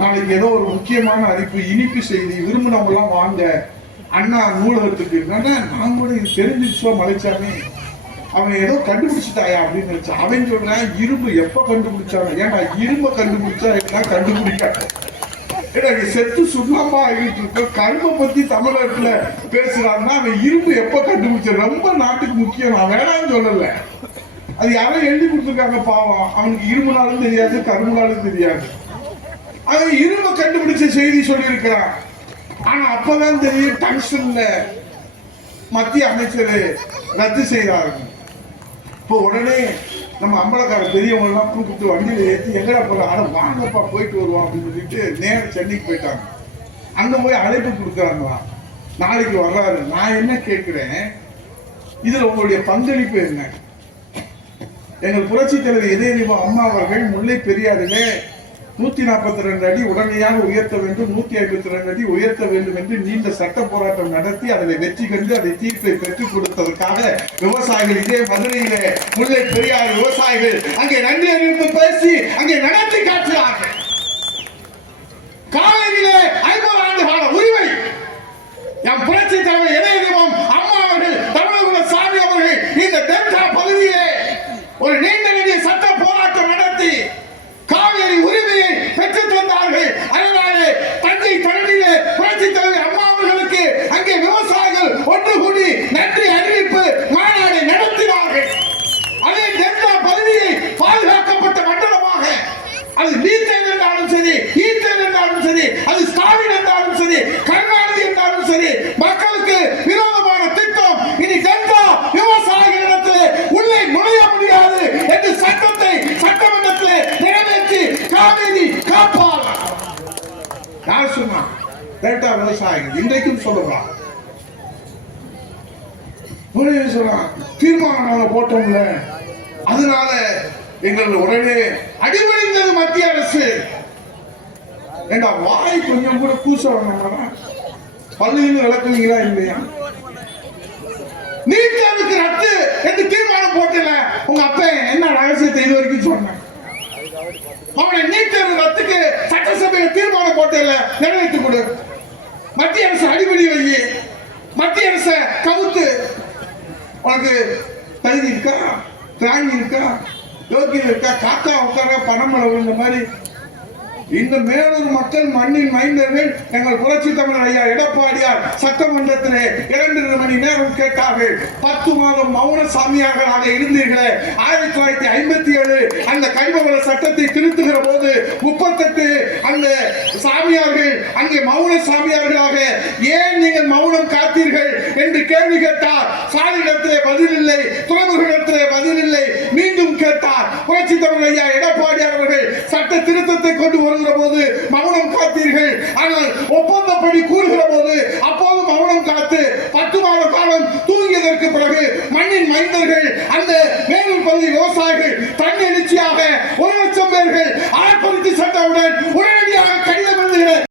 நாளைக்கு ஏதோ ஒரு முக்கியமான அறிவிப்பு, இனிப்பு செய்தி, விரும்பினவங்க எல்லாம் வாங்க அண்ணா நூலகத்துக்கு. நான் கூட இது தெரிஞ்சிச்சோ மலைச்சாமி, அவன் ஏதோ கண்டுபிடிச்சிட்டாயா அப்படின்னு நினைச்சான். அவன் சொல்றான், இரும்பு எப்ப கண்டுபிடிச்சாங்க? ஏன்னா இரும்பை கண்டுபிடிச்சா என்ன கண்டுபிடிக்காது. ஏன்னா செத்து சுண்ணாம்பா ஆகிட்டு இருக்க கரும்பை பத்தி தமிழகத்துல பேசுறான்னா அவன் இரும்பு எப்ப கண்டுபிடிச்ச? ரொம்ப நாட்டுக்கு முக்கியம். நான் வேணாம்னு சொல்லல, அது யாரும் எழுதி கொடுத்துருக்காங்க பாவம். அவனுக்கு இரும்புனாலும் தெரியாது, கரும்புனாலும் தெரியாது. அவன் இரும்பை கண்டுபிடிச்ச செய்தி சொல்லி இருக்கிறான். ஆனா அப்பதான் தெரியும் டங்ஸ்டன்ல மத்திய அமைச்சர் ரத்து செய்தார்கள். இப்போ உடனே நம்ம அம்பலக்கார பெரியவங்க எல்லாம் கூப்பிட்டு வண்டியில ஏற்றி எங்கடா போறோம், ஆனா வாங்கப்பா போயிட்டு வருவோம் அப்படின்னு சொல்லிட்டு நேரம் சென்னைக்கு போயிட்டாங்க. அங்க போய் அழைப்பு கொடுக்குறாங்களா, நாளைக்கு வர்றாரு. நான் என்ன கேட்கிறேன், இதுல உங்களுடைய பங்களிப்பு என்ன? எங்கள் புரட்சி தலைவர் இதயதீபம் அம்மா அவர்கள் முல்லை பெரியாறிலே 142 அடி உடனடியாக உயர்த்த வேண்டும், 152 அடி உயர்த்த வேண்டும் என்று நீண்ட சட்ட போராட்டம் நடத்தி அதில் வெற்றி கண்டு அதை தீர்ப்பை பெற்றுக் கொடுத்ததற்காக விவசாயிகள் இதே மதுரையிலே முல்லை பெரியார் விவசாயிகள் அங்கே நன்றி அறிவிப்பு பேசி அங்கே நடத்தி காட்டுகிறார்கள். காலையிலே 50 ஆண்டு கால உரிமை எம் புரட்சி தலைவர் இதயதீபம் அம்மா அவர்கள், தமிழக சாமி அவர்கள் இந்த டெல்டா பகுதியிலே ஒரு நீண்ட நெடிய சட்ட போராட்டம் நடத்தி காவிரி உரிமையை பெற்று தந்தார்கள். அதனாலே தஞ்சை தரணியிலே புரட்சி தலைவர் அம்மா அவர்களுக்கு அங்கே விவசாயிகள் ஒன்று கூடி நன்றி அறிவிப்பு மாநாடு நடத்தினார்கள். அதே டெல்டா பகுதியை பாதுகாக்கப்பட்ட மண்டலமாக, அது நீத்தேன் என்றாலும் சரி, ஈத்தேன் என்றாலும் சரி, அது ஸ்டாலின் என்றாலும் சரி, கருணாநிதி என்றாலும் சரி, மக்களுக்கு விரோதமான திட்டம் இனி டெல்டா விவசாயிகளிடத்திலே உள்ளே நுழைய முடியாது என்று சட்டத்தை சட்டமன்றத்திலே நிறைவேற்றி காவிரி காப்பார். யார் சொன்னா? டெல்டா விவசாயிகள் இன்றைக்கும் சொல்லுவாங்க. தீர்மானம் போட்டோம்ல, அதனால எங்கள் உடனே அடிபணிந்தது மத்திய அரசு. ஏண்டா வாய் கொஞ்சம் கூட கூச வேணாமா? பள்ளியில் விளக்குவீங்களா இல்லையா? நீட் தேர்வுக்கு ரத்து என்று தீர்மானம் போட்டல, உங்க அப்ப என்ன ரகசியத்தை இது வரைக்கும் சொன்ன? அவனை நீட் தேர்வு ரத்துக்கு சட்டசபையில் தீர்மானம் போட்டல, நிறைவேற்றி கொடு. மத்திய அரசு அடிபடி வை, மத்திய அரசு கவுத்து. உனக்கு தகுதி இருக்கா, திராணி இருக்கா, யோகியம் இருக்கா? காக்கா உட்கார பணமளவு இந்த மாதிரி இந்த மேலூர் மக்கள் மண்ணின் மைந்தர்கள் எங்கள் புரட்சி தமிழர் ஐயா எடப்பாடியார் சட்டமன்றத்திலே 2 மணி நேரம் கேட்டார்கள். 10 மாதம் மௌன சாமியார்களாக இருந்தீர்களே. 1957 அந்த கனிமவள சட்டத்தை திருத்துகிற போது 38 அந்த சாமியார்கள் அங்கே மௌன சாமியார்களாக ஏன் நீங்கள் மௌனம் காத்தீர்கள் என்று கேள்வி கேட்டார். சாலிடத்திலே பதில் இல்லை, துறைமுகத்திலே பதில் இல்லை. மீண்டும் கேட்டார். புரட்சி தமிழர் ஐயா எடப்பாடியார் அவர்கள் சட்ட திருத்தத்தை கொண்டு வருகிற போது மௌனம் காத்தீர்கள். ஆனால் ஒப்பந்தப்படி கூறுகிற போது அப்போது மௌனம் காத்து 10 மாத காலம் தூங்கியதற்கு பிறகு மண்ணின் மைந்தர்கள் அந்த மேலூர் பகுதி விவசாயிகள் தன்னெழுச்சியாக 1 லட்சம் பேர்கள் ஆர்ப்பாட்ட சட்டவுடன் உடனே